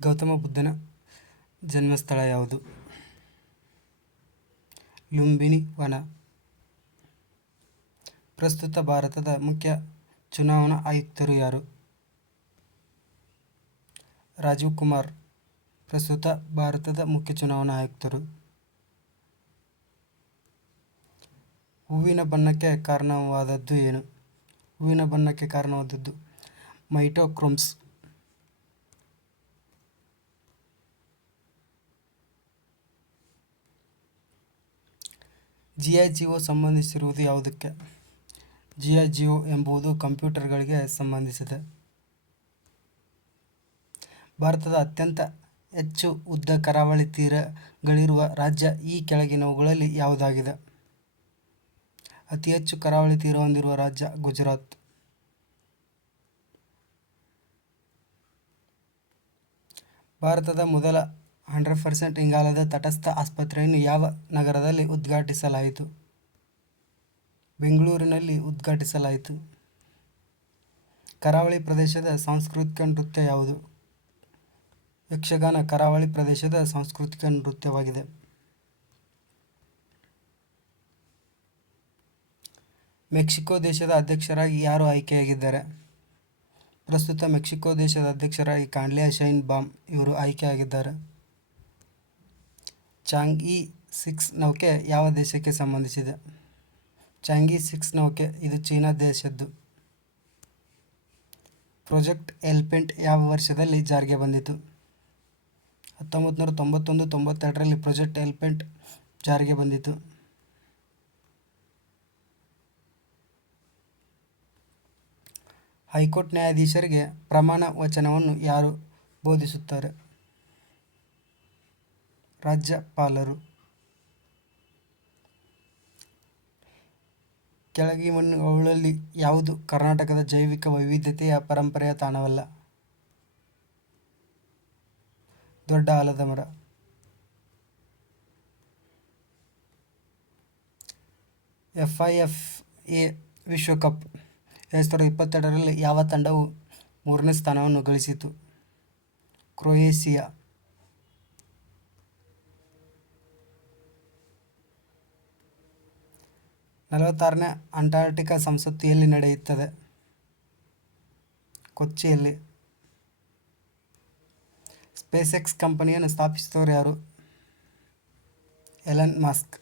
ಗೌತಮ ಬುದ್ಧನ ಜನ್ಮಸ್ಥಳ ಯಾವುದು? ಲುಂಬಿನಿ ವನ. ಪ್ರಸ್ತುತ ಭಾರತದ ಮುಖ್ಯ ಚುನಾವಣಾ ಆಯುಕ್ತರು ಯಾರು? ರಾಜೀವ್ ಕುಮಾರ್ ಪ್ರಸ್ತುತ ಭಾರತದ ಮುಖ್ಯ ಚುನಾವಣಾ ಆಯುಕ್ತರು. ಹೂವಿನ ಬಣ್ಣಕ್ಕೆ ಕಾರಣವಾದದ್ದು ಏನು? ಹೂವಿನ ಬಣ್ಣಕ್ಕೆ ಕಾರಣವಾದದ್ದು ಮೈಟೋಕ್ರೋಮ್ಸ್. ಜಿಐಜಿಒ ಸಂಬಂಧಿಸಿರುವುದು ಯಾವುದಕ್ಕೆ? ಜಿಐಜಿಒ ಎಂಬುದು ಕಂಪ್ಯೂಟರ್ಗಳಿಗೆ ಸಂಬಂಧಿಸಿದೆ. ಭಾರತದ ಅತ್ಯಂತ ಹೆಚ್ಚು ಉದ್ದ ಕರಾವಳಿ ತೀರಗಳಿರುವ ರಾಜ್ಯ ಈ ಕೆಳಗಿನವುಗಳಲ್ಲಿ ಯಾವುದಾಗಿದೆ? ಅತಿ ಹೆಚ್ಚು ಕರಾವಳಿ ತೀರ ಹೊಂದಿರುವ ರಾಜ್ಯ ಗುಜರಾತ್. ಭಾರತದ ಮೊದಲ 100% ಇಂಗಾಲದ ತಟಸ್ಥ ಆಸ್ಪತ್ರೆಯನ್ನು ಯಾವ ನಗರದಲ್ಲಿ ಉದ್ಘಾಟಿಸಲಾಯಿತು? ಬೆಂಗಳೂರಿನಲ್ಲಿ ಉದ್ಘಾಟಿಸಲಾಯಿತು. ಕರಾವಳಿ ಪ್ರದೇಶದ ಸಾಂಸ್ಕೃತಿಕ ನೃತ್ಯ ಯಾವುದು? ಯಕ್ಷಗಾನ ಕರಾವಳಿ ಪ್ರದೇಶದ ಸಾಂಸ್ಕೃತಿಕ ನೃತ್ಯವಾಗಿದೆ. ಮೆಕ್ಸಿಕೋ ದೇಶದ ಅಧ್ಯಕ್ಷರಾಗಿ ಯಾರು ಆಯ್ಕೆಯಾಗಿದ್ದಾರೆ? ಪ್ರಸ್ತುತ ಮೆಕ್ಸಿಕೋ ದೇಶದ ಅಧ್ಯಕ್ಷರಾಗಿ ಕಾನ್ಲೆ ಶೈನ್ ಬಾಮ್ ಇವರು ಆಯ್ಕೆಯಾಗಿದ್ದಾರೆ. ಚಾಂಗ್-ಇ 6 ನೌಕೆ ಯಾವ ದೇಶಕ್ಕೆ ಸಂಬಂಧಿಸಿದೆ? ಚಾಂಗ್-ಇ 6 ನೌಕೆ ಇದು ಚೀನಾ ದೇಶದ್ದು. ಪ್ರಾಜೆಕ್ಟ್ ಎಲಿಫೆಂಟ್ ಯಾವ ವರ್ಷದಲ್ಲಿ ಜಾರಿಗೆ ಬಂದಿತು? 1991-92ರಲ್ಲಿ ಪ್ರಾಜೆಕ್ಟ್ ಎಲಿಫೆಂಟ್ ಜಾರಿಗೆ ಬಂದಿತು. ಹೈಕೋರ್ಟ್ ನ್ಯಾಯಾಧೀಶರಿಗೆ ಪ್ರಮಾಣ ವಚನವನ್ನು ಯಾರು ಬೋಧಿಸುತ್ತಾರೆ? ರಾಜ್ಯಪಾಲರು. ಕೆಳಗಿನವುಗಳಲ್ಲಿ ಯಾವುದು ಕರ್ನಾಟಕದ ಜೈವಿಕ ವೈವಿಧ್ಯತೆಯ ಪರಂಪರೆಯ ತಾಣವಲ್ಲ? ದೊಡ್ಡ ಆಲದ ಮರ. ಎಫ್ಐಎಫ್ಎ ವಿಶ್ವಕಪ್ 2022ರಲ್ಲಿ ಯಾವ ತಂಡವು 3ನೇ ಸ್ಥಾನವನ್ನು ಗಳಿಸಿತು? ಕ್ರೊಯೇಷಿಯಾ. 46ನೇ ಅಂಟಾರ್ಕ್ಟಿಕಾ ಸಂಸತ್ತು ಎಲ್ಲಿ ನಡೆಯುತ್ತದೆ? ಕೊಚ್ಚಿಯಲ್ಲಿ. ಸ್ಪೇಸ್ ಎಕ್ಸ್ ಕಂಪನಿಯನ್ನು ಸ್ಥಾಪಿಸಿದವರು ಯಾರು? Elon Musk.